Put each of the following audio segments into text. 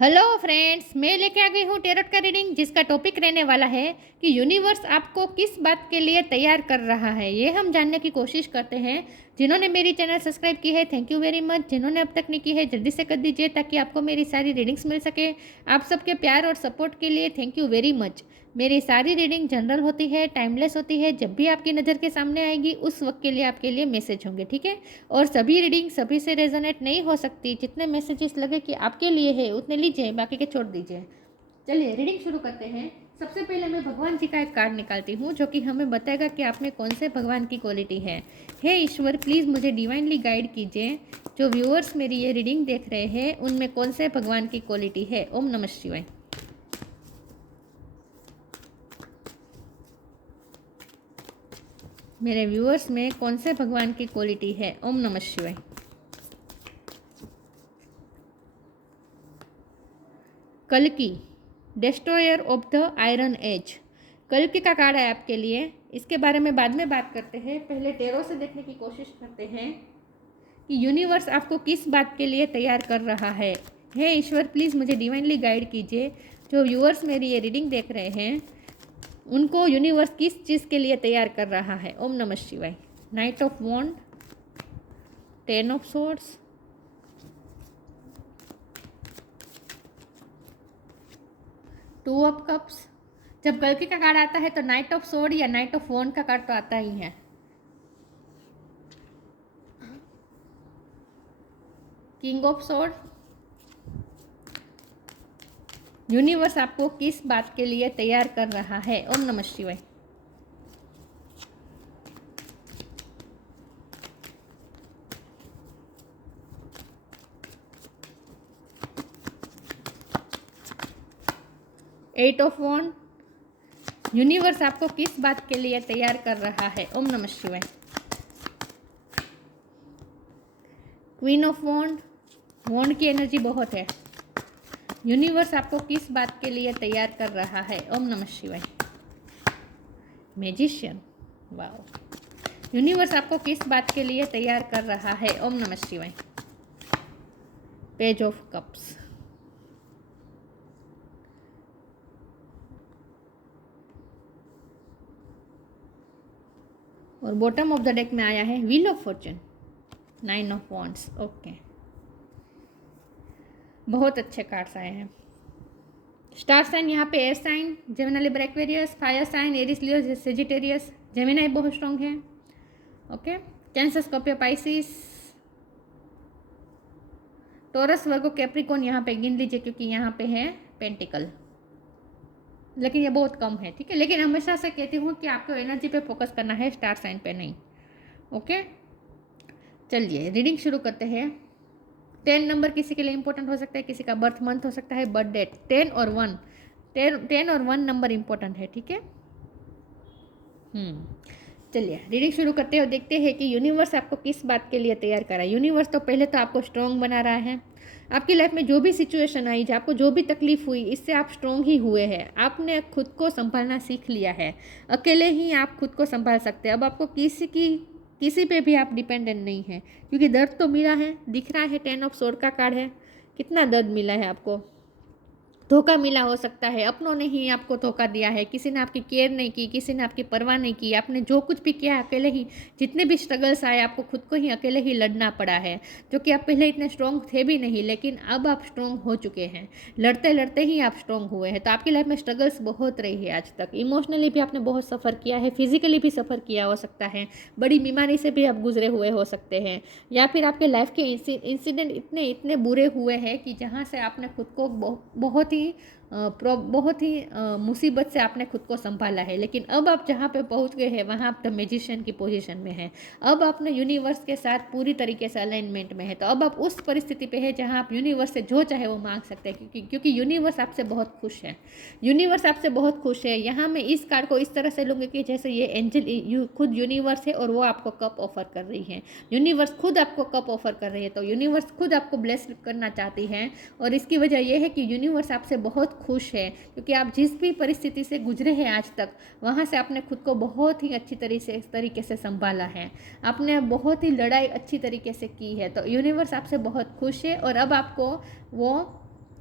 Hello friends, मैं लेके आ गई हूँ टेरोट का रीडिंग जिसका टॉपिक रहने वाला है कि यूनिवर्स आपको किस बात के लिए तैयार कर रहा है। ये हम जानने की कोशिश करते हैं। जिन्होंने मेरी चैनल सब्सक्राइब की है, थैंक यू वेरी मच। जिन्होंने अब तक नहीं की है, जल्दी से कर दीजिए ताकि आपको मेरी सारी रीडिंग्स मिल सके। आप सबके प्यार और सपोर्ट के लिए थैंक यू वेरी मच। मेरी सारी रीडिंग जनरल होती है, टाइमलेस होती है। जब भी आपकी नज़र के सामने आएगी उस वक्त के लिए आपके लिए मैसेज होंगे, ठीक है। और सभी रीडिंग सभी से रेजोनेट नहीं हो सकती। जितने मैसेजेस लगे कि आपके लिए है उतने लीजिए, बाकी के छोड़ दीजिए। चलिए रीडिंग शुरू करते हैं। सबसे पहले मैं भगवान जी का एक कार्ड निकालती हूँ जो कि हमें बताएगा कि आप में कौन से भगवान की क्वालिटी है। हे ईश्वर, प्लीज़ मुझे डिवाइनली गाइड कीजिए। जो व्यूअर्स मेरी ये रीडिंग देख रहे हैं उनमें कौन से भगवान की क्वालिटी है। ओम नमः शिवाय। मेरे व्यूअर्स में कौन से भगवान की क्वालिटी है। ओम नमः शिवाय। कल्कि, destroyer of the iron as. कल्कि का कार्ड है आपके लिए। इसके बारे में बाद में बात करते हैं। पहले टेरो से देखने की कोशिश करते हैं कि यूनिवर्स आपको किस बात के लिए तैयार कर रहा है। हे ईश्वर, प्लीज़ मुझे डिवाइनली गाइड कीजिए। जो व्यूअर्स मेरी ये रीडिंग देख रहे हैं उनको यूनिवर्स किस चीज़ के लिए तैयार कर रहा है। ओम नमः शिवाय। Night of wand, 10 of swords, 2 of cups. जब कल्कि का कार्ड आता है तो नाइट ऑफ सोर्ड या नाइट ऑफ वॉन्ड का कार्ड तो आता ही है। King of sword. यूनिवर्स आपको किस बात के लिए तैयार कर रहा है। ओम नमः शिवाय। Eight of wand. यूनिवर्स आपको किस बात के लिए तैयार कर रहा है। ओम नमः शिवाय। क्वीन ऑफ वॉन्ड। वॉन्ड की एनर्जी बहुत है। यूनिवर्स आपको किस बात के लिए तैयार कर रहा है। ओम नमः शिवाय। Magician, wow. यूनिवर्स आपको किस बात के लिए तैयार कर रहा है। ओम नमः शिवाय। Page of cups. और बॉटम ऑफ द डेक में आया है wheel of fortune, 9 of wands. Okay, बहुत अच्छे कार्ड्स आए हैं। स्टार साइन यहाँ पे air sign, Gemini Libra Aquarius, fire sign Aries Leo Sagittarius, Gemini बहुत स्ट्रॉन्ग है। Okay, Cancer Scorpio Pisces, Taurus Virgo Capricorn यहाँ पे गिन लीजिए क्योंकि यहाँ पे है पेंटिकल, लेकिन ये बहुत कम है, ठीक है। लेकिन हमेशा से कहती हूँ कि आपको एनर्जी पे फोकस करना है, स्टार साइन पे नहीं। ओके, चलिए रीडिंग शुरू करते हैं। 10 नंबर किसी के लिए इंपॉर्टेंट हो सकता है, किसी का बर्थ मंथ हो सकता है, बर्थ डेट। 10 और 1 नंबर इंपॉर्टेंट है, ठीक है। चलिए रीडिंग शुरू करते हैं और देखते हैं कि यूनिवर्स आपको किस बात के लिए तैयार कर रहा है। यूनिवर्स तो पहले तो आपको स्ट्रॉन्ग बना रहा है। आपकी लाइफ में जो भी सिचुएशन आई, आपको जो भी तकलीफ हुई, इससे आप स्ट्रॉन्ग ही हुए हैं। आपने खुद को संभालना सीख लिया है। अकेले ही आप खुद को संभाल सकते हैं। अब आपको किसी पे भी आप डिपेंडेंट नहीं है, क्योंकि दर्द तो मिला है, दिख रहा है। 10 ऑफ सोर्ड का कार्ड है। कितना दर्द मिला है आपको, धोखा मिला हो सकता है। अपनों ने ही आपको धोखा दिया है, किसी ने आपकी केयर नहीं की, किसी ने आपकी परवाह नहीं की। आपने जो कुछ भी किया अकेले ही, जितने भी स्ट्रगल्स आए आपको खुद को ही अकेले ही लड़ना पड़ा है। जो कि आप पहले इतने स्ट्रॉन्ग थे भी नहीं, लेकिन अब आप स्ट्रॉन्ग हो चुके हैं। लड़ते लड़ते ही आप स्ट्रॉन्ग हुए हैं। तो आपकी लाइफ में स्ट्रगल्स बहुत रही है आज तक। इमोशनली भी आपने बहुत सफ़र किया है, फिजिकली भी सफ़र किया हो सकता है, बड़ी बीमारी से भी आप गुजरे हुए हो सकते हैं, या फिर आपके लाइफ के इंसिडेंट इतने बुरे हुए हैं कि जहाँ से आपने खुद को बहुत ही मुसीबत से आपने खुद को संभाला है। लेकिन अब आप जहाँ पे पहुँच गए हैं वहाँ आप द मैजिशियन की पोजीशन में हैं। अब आपने यूनिवर्स के साथ पूरी तरीके से अलाइनमेंट में है। तो अब आप उस परिस्थिति पे है जहाँ आप यूनिवर्स से जो चाहे वो मांग सकते हैं, क्योंकि यूनिवर्स आपसे बहुत खुश है। यूनिवर्स आपसे बहुत खुश है। यहाँ मैं इस कार्ड को इस तरह से लूँगी कि जैसे ये एंजल खुद यूनिवर्स है और वो आपको कप ऑफर कर रही है। यूनिवर्स खुद आपको कप ऑफर कर रही है। तो यूनिवर्स खुद आपको ब्लेस करना चाहती है। और इसकी वजह यह है कि यूनिवर्स आपसे बहुत खुश है, क्योंकि आप जिस भी परिस्थिति से गुजरे हैं आज तक, वहाँ से आपने खुद को बहुत ही अच्छी तरीके से संभाला है। आपने बहुत ही लड़ाई अच्छी तरीके से की है। तो यूनिवर्स आपसे बहुत खुश है और अब आपको वो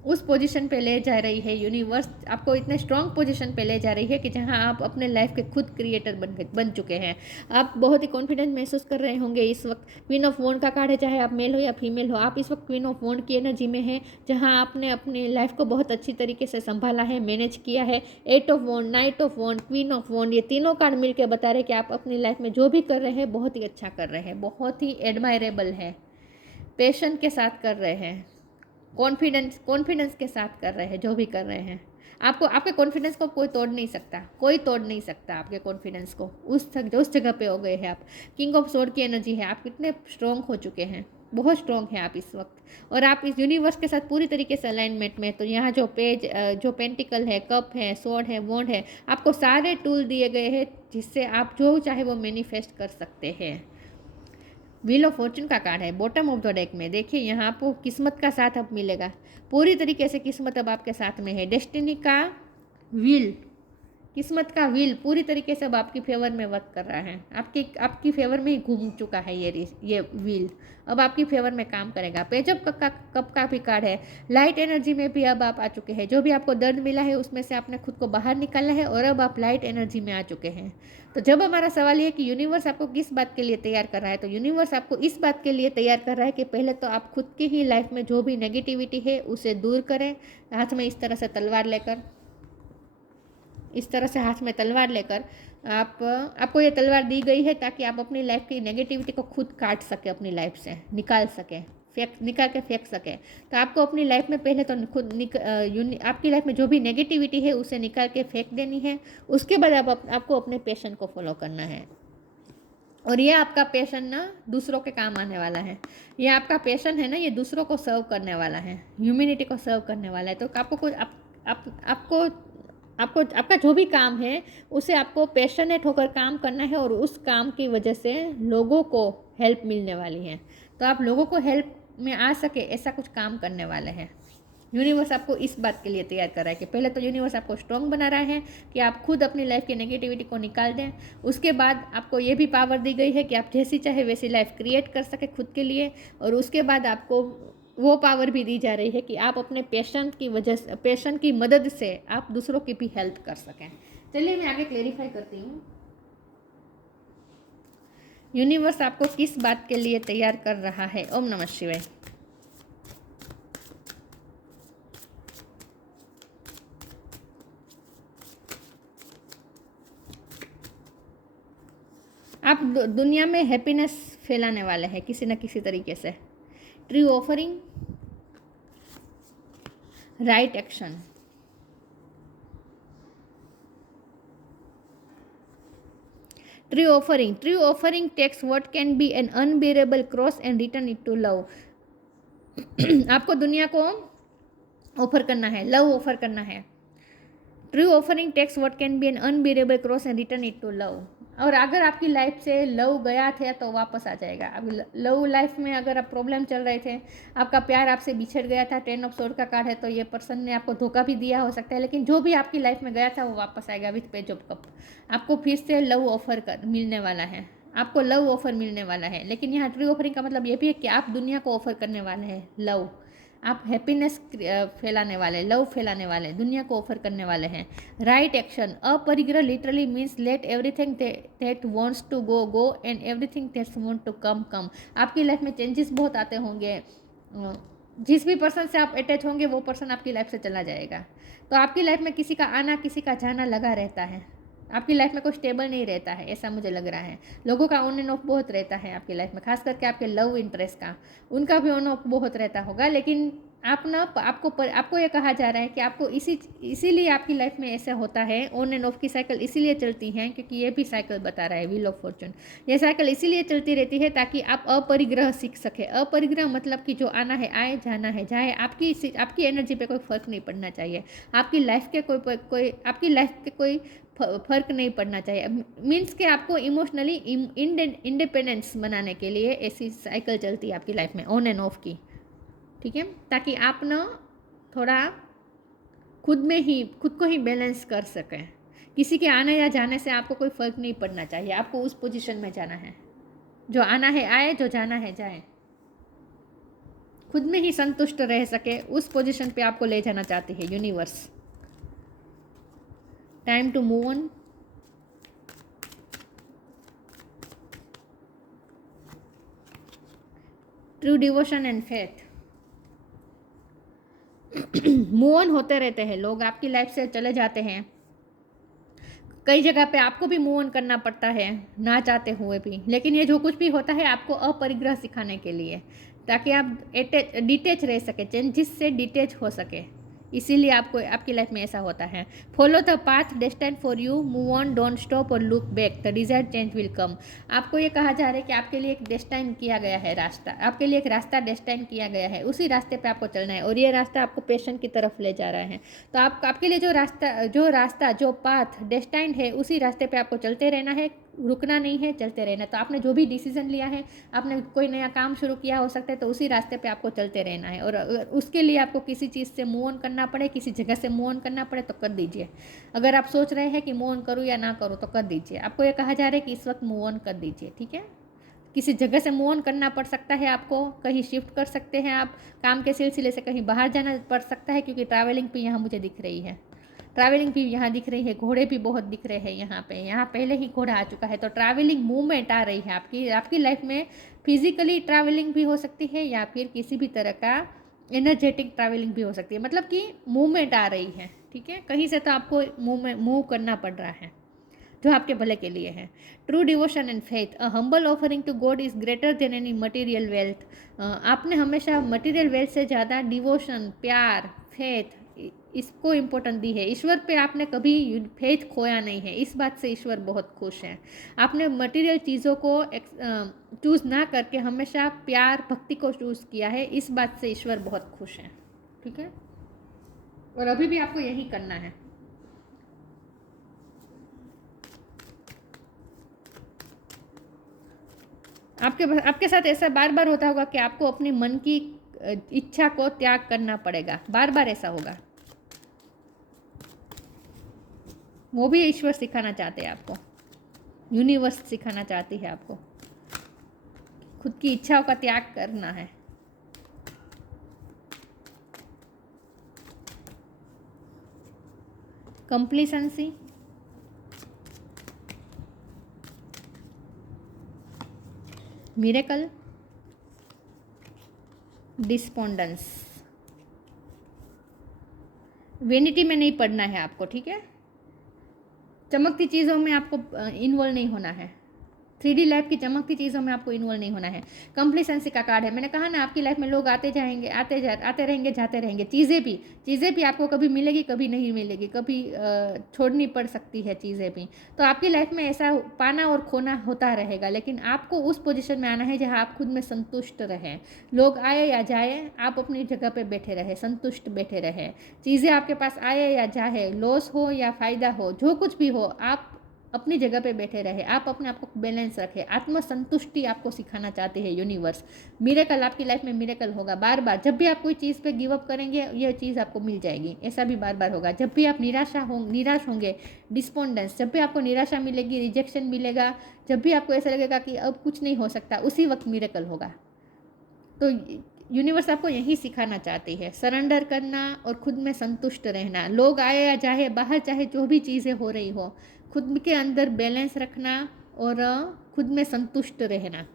उस पोजीशन पे ले जा रही है यूनिवर्स, आपको इतने स्ट्रॉन्ग पोजीशन पे ले जा रही है कि जहां आप अपने लाइफ के खुद क्रिएटर बन चुके हैं। आप बहुत ही कॉन्फिडेंट महसूस कर रहे होंगे इस वक्त। क्वीन ऑफ वॉन्ड का कार्ड है, चाहे आप मेल हो या फीमेल हो, आप इस वक्त क्वीन ऑफ वॉन्ड की एनर्जी में है, जहाँ आपने अपनी लाइफ को बहुत अच्छी तरीके से संभाला है, मैनेज किया है। 8 of wand, knight of wand, queen of wand, ये तीनों कार्ड मिलकर बता रहे कि आप अपनी लाइफ में जो भी कर रहे हैं बहुत ही अच्छा कर रहे हैं, बहुत ही एडमायरेबल है, पैशन के साथ कर रहे हैं, कॉन्फिडेंस के साथ कर रहे हैं जो भी कर रहे हैं। आपको आपके कॉन्फिडेंस को कोई तोड़ नहीं सकता, कोई तोड़ नहीं सकता आपके कॉन्फिडेंस को। उस जगह पे हो गए हैं आप। किंग ऑफ स्वॉर्ड की एनर्जी है, आप कितने स्ट्रॉन्ग हो चुके हैं, बहुत स्ट्रॉन्ग हैं आप इस वक्त, और आप इस यूनिवर्स के साथ पूरी तरीके से अलाइनमेंट में। तो यहाँ जो जो पेंटिकल है, कप है, स्वॉर्ड है, वॉन्ड है, आपको सारे टूल दिए गए हैं जिससे आप जो चाहे वो मैनिफेस्ट कर सकते हैं। व्हील ऑफ फॉर्चून का कार्ड है बॉटम ऑफ द डेक में। देखिए यहाँ आपको किस्मत का साथ अब मिलेगा, पूरी तरीके से किस्मत अब आपके साथ में है। डेस्टिनी का व्हील, किस्मत का व्हील पूरी तरीके से अब आपकी फेवर में वर्क कर रहा है, आपकी फेवर में ही घूम चुका है ये व्हील, अब आपकी फेवर में काम करेगा। पेज ऑफ कप का भी कार्ड है, लाइट एनर्जी में भी अब आप आ चुके हैं। जो भी आपको दर्द मिला है उसमें से आपने खुद को बाहर निकाला है और अब आप लाइट एनर्जी में आ चुके हैं। तो जब हमारा सवाल ये कि यूनिवर्स आपको किस बात के लिए तैयार कर रहा है, तो यूनिवर्स आपको इस बात के लिए तैयार कर रहा है कि पहले तो आप खुद की ही लाइफ में जो भी नेगेटिविटी है उसे दूर करें। हाथ में इस तरह से तलवार लेकर, इस तरह से हाथ में तलवार लेकर आपको ये तलवार दी गई है ताकि आप अपनी लाइफ की नेगेटिविटी को खुद काट सके, अपनी लाइफ से निकाल सके, निकाल के फेंक सके। तो आपको अपनी लाइफ में पहले तो आपकी लाइफ में जो भी नेगेटिविटी है उसे निकाल के फेंक देनी है। उसके बाद आपको अपने पैशन को फॉलो करना है, और ये आपका पैशन ना दूसरों के काम आने वाला है। ये आपका पैशन है ना, ये दूसरों को सर्व करने वाला है, ह्यूमैनिटी को सर्व करने वाला है। तो आपको कुछ आपको आपका जो भी काम है उसे आपको पैशनेट होकर काम करना है, और उस काम की वजह से लोगों को हेल्प मिलने वाली है। तो आप लोगों को हेल्प में आ सके ऐसा कुछ काम करने वाले हैं। यूनिवर्स आपको इस बात के लिए तैयार कर रहा है कि पहले तो यूनिवर्स आपको स्ट्रॉन्ग बना रहा है कि आप खुद अपनी लाइफ की नेगेटिविटी को निकाल दें। उसके बाद आपको ये भी पावर दी गई है कि आप जैसी चाहे वैसी लाइफ क्रिएट कर सके खुद के लिए, और उसके बाद आपको वो पावर भी दी जा रही है कि आप अपने पैशन की मदद से आप दूसरों की भी हेल्प कर सकें। चलिए मैं आगे क्लेरिफाई करती हूँ। यूनिवर्स आपको किस बात के लिए तैयार कर रहा है। ओम नमः शिवाय। आप दुनिया में हैप्पीनेस फैलाने वाले हैं किसी न किसी तरीके से। Tree offering, right action. Tree offering takes what can be an unbearable cross and return it to love. आपको दुनिया को ऑफर करना है, लव ऑफर करना है। True offering takes what can be an unbearable cross and return it to love. और अगर आपकी लाइफ से लव गया था तो वापस आ जाएगा। अब लव लाइफ में अगर आप प्रॉब्लम चल रहे थे, आपका प्यार आपसे बिछड़ गया था, 10 ऑफ सोर्ड का कार्ड है, तो ये पर्सन ने आपको धोखा भी दिया हो सकता है, लेकिन जो भी आपकी लाइफ में गया था वो वापस आएगा विथ पेज ऑफ कप। आपको फिर से लव ऑफर मिलने वाला है, आपको लव ऑफर मिलने वाला है। लेकिन यहाँ ट्रू ऑफरिंग का मतलब ये भी है कि आप दुनिया को ऑफर करने वाले हैं लव। आप हैप्पीनेस फैलाने वाले, लव फैलाने वाले, दुनिया को ऑफर करने वाले हैं। Right action, aparigraha literally means let everything that wants to go go and everything that's want to come come. आपकी लाइफ में चेंजेस बहुत आते होंगे, जिस भी पर्सन से आप अटैच होंगे वो पर्सन आपकी लाइफ से चला जाएगा। तो आपकी लाइफ में किसी का आना किसी का जाना लगा रहता है। आपकी लाइफ में कोई स्टेबल नहीं रहता है, ऐसा मुझे लग रहा है। लोगों का ऑन एंड ऑफ बहुत रहता है आपकी लाइफ में, खास करके आपके लव इंटरेस्ट का, उनका भी ऑन ऑफ बहुत रहता होगा। लेकिन आपको ये कहा जा रहा है कि आपको इसीलिए आपकी लाइफ में ऐसा होता है, ऑन एंड ऑफ की साइकिल इसीलिए चलती हैं क्योंकि ये भी साइकिल बता रहा है व्हील ऑफ फॉर्चून। ये साइकिल इसीलिए चलती रहती है ताकि आप अपरिग्रह सीख सके। अपरिग्रह मतलब कि जो आना है आए, जाना है जाए, आपकी एनर्जी पे कोई फर्क नहीं पड़ना चाहिए। आपकी लाइफ के कोई फर्क नहीं पड़ना चाहिए। मीन्स कि आपको इमोशनली इंडिपेंडेंस बनाने के लिए ऐसी साइकिल चलती है आपकी लाइफ में, ऑन एंड ऑफ की, ठीक है, ताकि आप ना थोड़ा खुद को ही बैलेंस कर सकें। किसी के आने या जाने से आपको कोई फर्क नहीं पड़ना चाहिए। आपको उस पोजीशन में जाना है, जो आना है आए, जो जाना है जाए। खुद में ही संतुष्ट रह सके, उस पोजीशन पे आपको ले जाना चाहती है universe. Time to move on. True devotion and faith. Move on होते रहते हैं लोग, आपकी लाइफ से चले जाते हैं। कई जगह पे आपको भी मूव ऑन करना पड़ता है ना चाहते हुए भी, लेकिन ये जो कुछ भी होता है आपको अपरिग्रह सिखाने के लिए, ताकि आप डिटेच रह सके, चेंजेस से डिटेच हो सके। इसीलिए आपको आपकी लाइफ में ऐसा होता है। Follow the path destined for you, move on, don't stop और look back, the desired change will come. आपको ये कहा जा रहा है कि आपके लिए एक डेस्टाइन किया गया है रास्ता, आपके लिए एक रास्ता डेस्टाइन किया गया है, उसी रास्ते पे आपको चलना है, और ये रास्ता आपको पैशन की तरफ ले जा रहा है। तो आपके लिए जो पाथ डेस्टाइंड है, उसी रास्ते पे आपको चलते रहना है, रुकना नहीं है, चलते रहना। तो आपने जो भी डिसीजन लिया है, आपने कोई नया काम शुरू किया हो सकता है, तो उसी रास्ते पे आपको चलते रहना है। और अगर उसके लिए आपको किसी चीज़ से मूव ऑन करना पड़े, किसी जगह से मूव ऑन करना पड़े, तो कर दीजिए। अगर आप सोच रहे हैं कि मूव ऑन करूँ या ना करूँ, तो कर दीजिए। आपको ये कहा जा रहा है कि इस वक्त मूव ऑन कर दीजिए, ठीक है। किसी जगह से मूव ऑन करना पड़ सकता है आपको, कहीं शिफ्ट कर सकते हैं आप, काम के सिलसिले से कहीं बाहर जाना पड़ सकता है, क्योंकि ट्रैवलिंग भी यहाँ मुझे दिख रही है। ट्रैवलिंग भी यहाँ दिख रही है, घोड़े भी बहुत दिख रहे हैं यहाँ पे। यहाँ पहले ही घोड़ा आ चुका है, तो ट्रैवलिंग मूवमेंट आ रही है आपकी लाइफ में। फिजिकली ट्रैवलिंग भी हो सकती है, या फिर किसी भी तरह का एनर्जेटिक ट्रैवलिंग भी हो सकती है, मतलब कि मूवमेंट आ रही है, ठीक है। कहीं से तो आपको मूव करना पड़ रहा है, जो आपके भले के लिए है। True devotion and faith, a humble offering to God is greater than any material wealth. आपने हमेशा मटेरियल वेल्थ से ज़्यादा डिवोशन, प्यार, फेथ, इसको इम्पोर्टेंट दी है। ईश्वर पे आपने कभी फेथ खोया नहीं है, इस बात से ईश्वर बहुत खुश हैं। आपने मटेरियल चीज़ों को चूज़ ना करके हमेशा प्यार, भक्ति को चूज़ किया है, इस बात से ईश्वर बहुत खुश हैं, ठीक है। और अभी भी आपको यही करना है। आपके साथ ऐसा बार बार होता होगा कि आपको अपनी मन की इच्छा को त्याग करना पड़ेगा, बार बार ऐसा होगा। वो भी ईश्वर सिखाना चाहते हैं आपको, यूनिवर्स सिखाना चाहती है आपको, खुद की इच्छाओं का त्याग करना है। कंप्लीसेंसी, मिरेकल, डिस्पोंडेंस। वेनिटी में नहीं पढ़ना है आपको, ठीक है। चमकती चीज़ों में आपको इन्वॉल्व नहीं होना है। 3D लाइफ की चमकती चीज़ों में आपको इन्वॉल्व नहीं होना है। कंप्लीसेंसी का कार्ड है। मैंने कहा ना, आपकी लाइफ में लोग आते जाएंगे, आते रहेंगे, जाते रहेंगे। चीज़ें भी आपको कभी मिलेगी, कभी नहीं मिलेगी, कभी छोड़नी पड़ सकती है चीज़ें भी। तो आपकी लाइफ में ऐसा पाना और खोना होता रहेगा, लेकिन आपको उस पोजीशन में आना है जहाँ आप खुद में संतुष्ट रहें। लोग आए या जाए, आप अपनी जगह पर बैठे रहे, संतुष्ट बैठे रहे। चीज़ें आपके पास आए या जाए, लॉस हो या फ़ायदा हो, जो कुछ भी हो, आप अपनी जगह पे बैठे रहे। आप अपने आप को बैलेंस रखें। आत्मसंतुष्टि आपको सिखाना चाहते हैं यूनिवर्स। मिरेकल, आपकी लाइफ में मिरेकल होगा बार बार। जब भी आप कोई चीज़ पे गिव अप करेंगे, यह चीज़ आपको मिल जाएगी, ऐसा भी बार बार होगा। जब भी आप निराश होंगे, डिस्पोंडेंस, जब भी आपको निराशा मिलेगी, रिजेक्शन मिलेगा, जब भी आपको ऐसा लगेगा कि अब कुछ नहीं हो सकता, उसी वक्त मिरेकल होगा। तो यूनिवर्स आपको यही सिखाना चाहती है, सरेंडर करना और खुद में संतुष्ट रहना। लोग आए या जाए, बाहर चाहे जो भी चीज़ें हो रही हो, खुद के अंदर बैलेंस रखना और खुद में संतुष्ट रहना,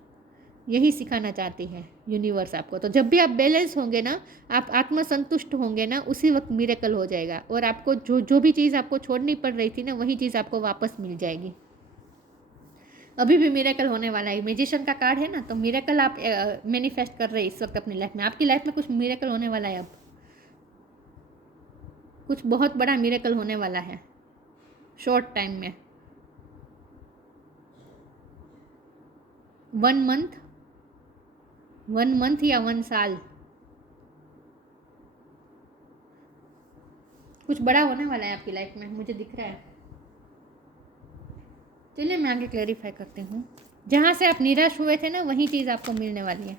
यही सिखाना चाहती है यूनिवर्स आपको। तो जब भी आप बैलेंस होंगे ना, आप आत्मसंतुष्ट होंगे ना, उसी वक्त मिरेकल हो जाएगा, और आपको जो भी चीज़ आपको छोड़नी पड़ रही थी ना, वही चीज़ आपको वापस मिल जाएगी। अभी भी मिरेकल होने वाला है। मैजिशियन का कार्ड है ना, तो मिरेकल आप मैनिफेस्ट कर रहे हैं इस वक्त अपनी लाइफ में। आपकी लाइफ में कुछ मिरेकल होने वाला है, अब कुछ बहुत बड़ा मिरेकल होने वाला है शॉर्ट टाइम में। 1 मंथ या 1 साल, कुछ बड़ा होने वाला है आपकी लाइफ में, मुझे दिख रहा है। चलिए मैं आगे क्लैरिफाई करती हूँ। जहाँ से आप निराश हुए थे ना, वही चीज़ आपको मिलने वाली है।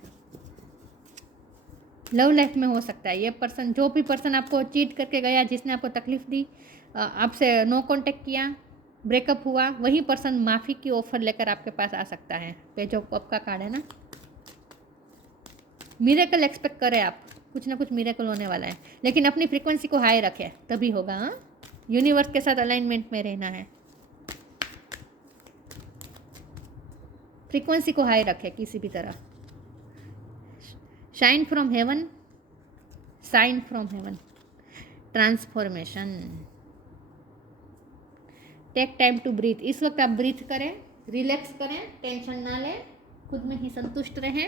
लव लाइफ में हो सकता है ये पर्सन, जो भी पर्सन आपको चीट करके गया, जिसने आपको तकलीफ दी, आपसे नो कांटेक्ट किया, ब्रेकअप हुआ, वही पर्सन माफ़ी की ऑफ़र लेकर आपके पास आ सकता है। पेज ऑफ कप का कार्ड है ना। मिरेकल एक्सपेक्ट करें आप, कुछ ना कुछ मिरेकल होने वाला है, लेकिन अपनी फ्रीक्वेंसी को हाई रखें तभी होगा। हाँ, यूनिवर्स के साथ अलाइनमेंट में रहना है, फ्रीक्वेंसी को हाई रखें किसी भी तरह। Shine from heaven, sign from heaven, transformation. Take time to breathe, इस वक्त आप ब्रीथ करें, रिलैक्स करें, टेंशन ना लें, खुद में ही संतुष्ट रहें,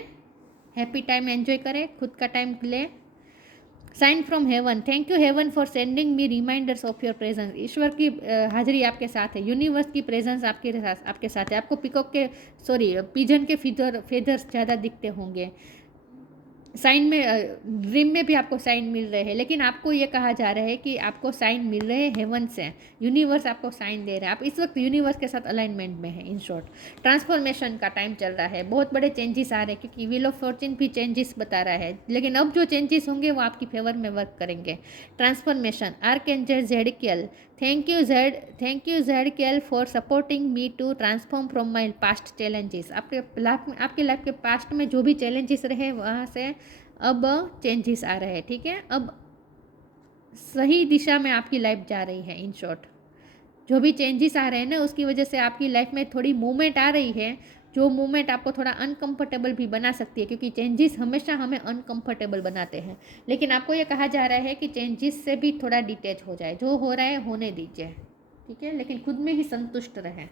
हैप्पी टाइम एंजॉय करें, खुद का टाइम लें। Sign from heaven, thank you heaven for sending me reminders of your presence. ईश्वर की हाजिरी आपके साथ है, यूनिवर्स की प्रेजेंस आपके साथ है। आपको पिकॉक के पिजन के फेदर्स ज़्यादा दिखते होंगे, साइन में ड्रीम में भी आपको साइन मिल रहे हैं, लेकिन आपको ये कहा जा रहा है कि आपको साइन मिल रहे हैं हेवन से, यूनिवर्स आपको साइन दे रहा है। आप इस वक्त यूनिवर्स के साथ अलाइनमेंट में है। इन शॉर्ट, ट्रांसफॉर्मेशन का टाइम चल रहा है, बहुत बड़े चेंजेस आ रहे हैं, क्योंकि व्हील ऑफ फॉर्च्यून भी चेंजेस बता रहा है, लेकिन अब जो चेंजेस होंगे वो आपकी फेवर में वर्क करेंगे। Transformation, archangel Zadkiel, thank you Zadkiel for supporting me to transform from my past challenges. आपके लाइफ के पास्ट में जो भी चैलेंजेस रहे वहाँ से अब चेंजेस आ रहे हैं, ठीक है। अब सही दिशा में आपकी लाइफ जा रही है। इन शॉर्ट, जो भी चेंजेस आ रहे हैं ना, उसकी वजह से आपकी लाइफ में थोड़ी मूवमेंट आ रही है, जो मूवमेंट आपको थोड़ा अनकंफर्टेबल भी बना सकती है, क्योंकि चेंजेस हमेशा हमें अनकंफर्टेबल बनाते हैं। लेकिन आपको ये कहा जा रहा है कि चेंजेस से भी थोड़ा डिटैच हो जाए, जो हो रहा है होने दीजिए, ठीक है, लेकिन खुद में ही संतुष्ट रहें।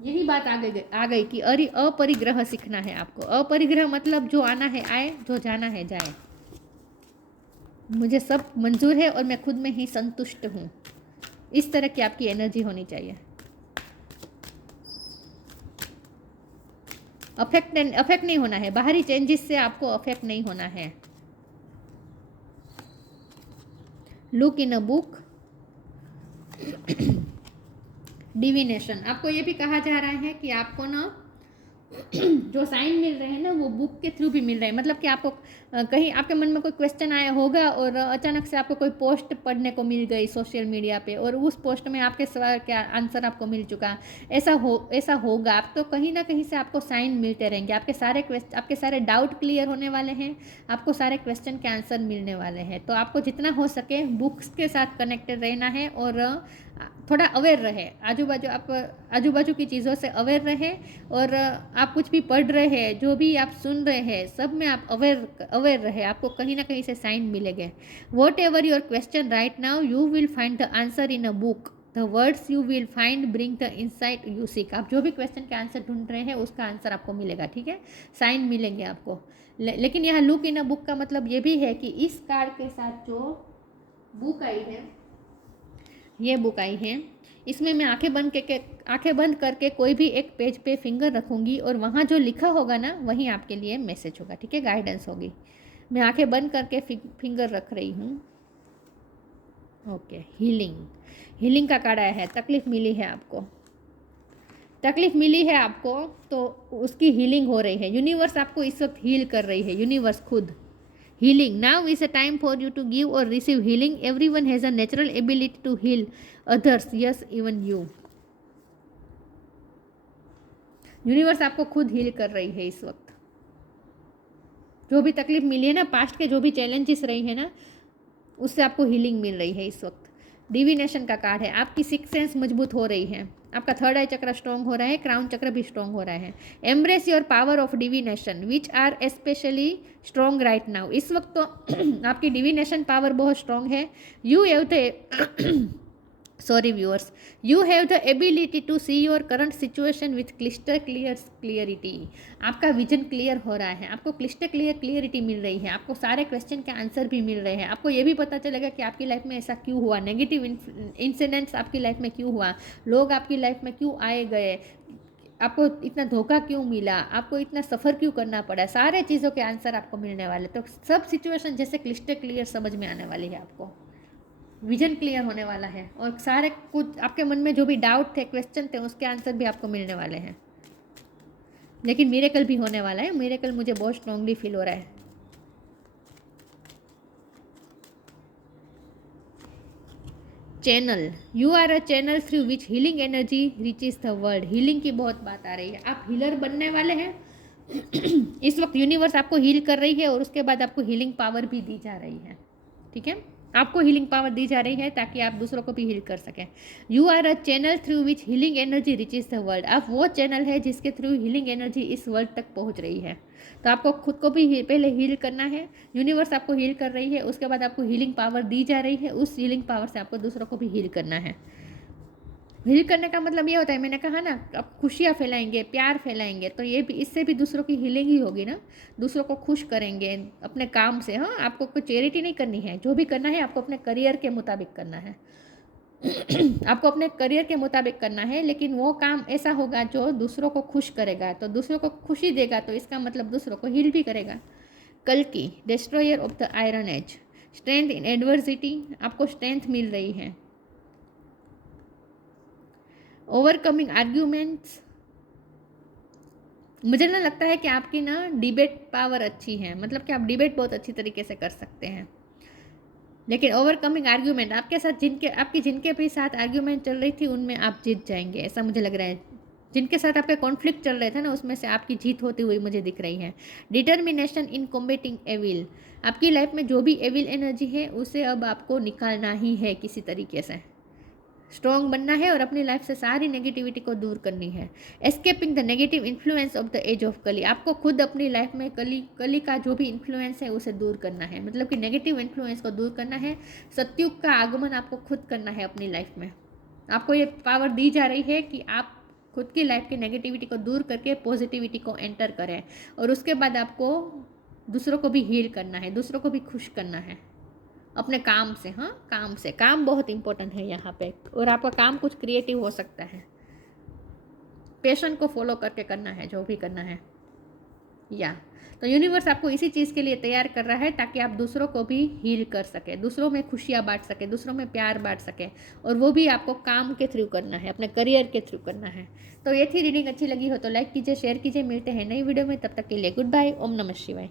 यही बात आ गई कि अपरिग्रह सीखना है आपको। अपरिग्रह मतलब जो आना है आए, जो जाना है जाए, मुझे सब मंजूर है और मैं खुद में ही संतुष्ट हूँ। इस तरह की आपकी एनर्जी होनी चाहिए। अफेक्ट नहीं होना है, बाहरी चेंजेस से आपको अफेक्ट नहीं होना है। Look in a book, divination, आपको ये भी कहा जा रहा है कि आपको ना जो साइन मिल रहे हैं ना वो बुक के थ्रू भी मिल रहे हैं। मतलब कि आपको कहीं आपके मन में कोई क्वेश्चन आया होगा और अचानक से आपको कोई पोस्ट पढ़ने को मिल गई सोशल मीडिया पे, और उस पोस्ट में आपके सवाल का आंसर आपको मिल चुका। ऐसा होगा, आप तो कहीं ना कहीं से आपको साइन मिलते रहेंगे। आपके सारे डाउट क्लियर होने वाले हैं, आपको सारे क्वेश्चन के आंसर मिलने वाले हैं। तो आपको जितना हो सके बुक्स के साथ कनेक्टेड रहना है और थोड़ा अवेयर रहे, आजू बाजू की चीज़ों से अवेयर रहे, और आप कुछ भी पढ़ रहे हैं, जो भी आप सुन रहे हैं, सब में आप अवेयर रहे, आपको कहीं ना कहीं से साइन मिलेंगे। What ever your question right now, you will find the answer in a book, the words you will find bring the insight you seek. आप जो भी क्वेश्चन के आंसर ढूंढ रहे हैं उसका आंसर आपको मिलेगा, ठीक है, साइन मिलेंगे आपको। लेकिन यहाँ लुक इन अ बुक का मतलब ये भी है कि इस कार्ड के साथ जो बुक आई है, ये बुक आई है, इसमें मैं आंखें बंद करके कोई भी एक पेज पे फिंगर रखूँगी और वहाँ जो लिखा होगा ना वहीं आपके लिए मैसेज होगा, ठीक है, गाइडेंस होगी। मैं आंखें बंद करके फिंगर रख रही हूँ। ओके, हीलिंग का कार्ड आया है। तकलीफ मिली है आपको, तो उसकी हीलिंग हो रही है। यूनिवर्स आपको इस वक्त हील कर रही है, यूनिवर्स खुद। Healing. Now is a time for you to give or receive healing. Everyone has a natural ability to heal others. Yes, even you. Universe आपको खुद हील कर रही है इस वक्त। जो भी तकलीफ मिली है ना, पास्ट के जो भी चैलेंजेस रही है ना, उससे आपको हीलिंग मिल रही है इस वक्त। डिविनेशन का कार्ड है, आपकी सिक्स सेंस मजबूत हो रही है, आपका थर्ड आई चक्र स्ट्रॉन्ग हो रहा है, क्राउन चक्र भी स्ट्रॉन्ग हो रहा है। Embrace your power of divination which are specially strong right now. इस वक्त तो आपकी डिविनेशन पावर बहुत स्ट्रॉन्ग है। You have the sorry viewers, you have the ability to see your current situation with cluster clarity. आपका vision clear हो रहा है, आपको क्लिस्टर क्लियरिटी मिल रही है, आपको सारे क्वेश्चन के आंसर भी मिल रहे हैं। आपको ये भी पता चलेगा कि आपकी लाइफ में ऐसा क्यों हुआ, नेगेटिव इंसिडेंट्स आपकी लाइफ में क्यों हुआ, लोग आपकी लाइफ में क्यों आए गए, आपको इतना धोखा क्यों मिला, आपको इतना सफ़र क्यों करना पड़ा, सारे चीज़ों के आंसर आपको मिलने वाले। तो सब सिचुएशन जैसे क्लिस्टर क्लियर समझ में आने वाली है, आपको विजन क्लियर होने वाला है, और सारे कुछ आपके मन में जो भी डाउट थे, क्वेश्चन थे, उसके आंसर भी आपको मिलने वाले हैं। लेकिन मिरेकल भी होने वाला है, मिरेकल मुझे बहुत स्ट्रांगली फील हो रहा है। Channel, you are a channel through which healing energy reaches the world. Healing की बहुत बात आ रही है, आप हीलर बनने वाले हैं, इस वक्त यूनिवर्स आपको हील कर रही है और उसके बाद आपको हीलिंग पावर भी दी जा रही है। ठीक है, आपको हीलिंग पावर दी जा रही है ताकि आप दूसरों को भी हील कर सकें। You are a channel through which healing energy reaches the world. आप वो चैनल है जिसके थ्रू हीलिंग एनर्जी इस वर्ल्ड तक पहुंच रही है। तो आपको खुद को भी पहले हील करना है, यूनिवर्स आपको हील कर रही है, उसके बाद आपको हीलिंग पावर दी जा रही है, उस हीलिंग पावर से आपको दूसरों को भी हील करना है। हील करने का मतलब ये होता है, मैंने कहा ना, आप खुशियाँ फैलाएंगे, प्यार फैलाएंगे, तो ये भी, इससे भी दूसरों की हीलिंग ही होगी ना। दूसरों को खुश करेंगे अपने काम से। हाँ, आपको कोई चैरिटी नहीं करनी है, जो भी करना है आपको अपने करियर के मुताबिक करना है। आपको अपने करियर के मुताबिक करना है, लेकिन वो काम ऐसा होगा जो दूसरों को खुश करेगा। तो दूसरों को खुशी देगा तो इसका मतलब दूसरों को हील भी करेगा। कल्कि, destroyer of the iron age. Strength in adversity, आपको स्ट्रेंथ मिल रही है। ओवरकमिंग आर्ग्यूमेंट्स, मुझे ना लगता है कि आपकी ना डिबेट पावर अच्छी है, मतलब कि आप डिबेट बहुत अच्छी तरीके से कर सकते हैं। लेकिन ओवरकमिंग आर्ग्यूमेंट, आपके साथ जिनके भी साथ आर्ग्यूमेंट चल रही थी उनमें आप जीत जाएंगे, ऐसा मुझे लग रहा है। जिनके साथ आपके कॉन्फ्लिक्ट चल रहे थे ना, उसमें से आपकी जीत होती हुई मुझे दिख रही है। डिटर्मिनेशन इन कॉम्बेटिंग एविल, आपकी लाइफ में जो भी एविल एनर्जी है उसे अब आपको निकालना ही है किसी तरीके से। स्ट्रॉन्ग बनना है और अपनी लाइफ से सारी नेगेटिविटी को दूर करनी है। Escaping the negative influence of the age of Kali, आपको खुद अपनी लाइफ में कली का जो भी इन्फ्लुएंस है उसे दूर करना है, मतलब कि नेगेटिव इन्फ्लुएंस को दूर करना है। सत्युग का आगमन आपको खुद करना है अपनी लाइफ में। आपको ये पावर दी जा रही है कि आप खुद की लाइफ की नेगेटिविटी को दूर करके पॉजिटिविटी को एंटर करें, और उसके बाद आपको दूसरों को भी हील करना है, दूसरों को भी खुश करना है अपने काम से। हाँ, काम से, काम बहुत इंपॉर्टेंट है यहाँ पे। और आपका काम कुछ क्रिएटिव हो सकता है, पैशन को फॉलो करके करना है जो भी करना है। तो यूनिवर्स आपको इसी चीज़ के लिए तैयार कर रहा है ताकि आप दूसरों को भी हील कर सके, दूसरों में खुशियाँ बांट सके, दूसरों में प्यार बांट सके, और वो भी आपको काम के थ्रू करना है, अपने करियर के थ्रू करना है। तो ये थी रीडिंग, अच्छी लगी हो तो लाइक कीजिए, शेयर कीजिए। मिलते हैं नई वीडियो में, तब तक के लिए गुड बाय। ओम नमः शिवाय।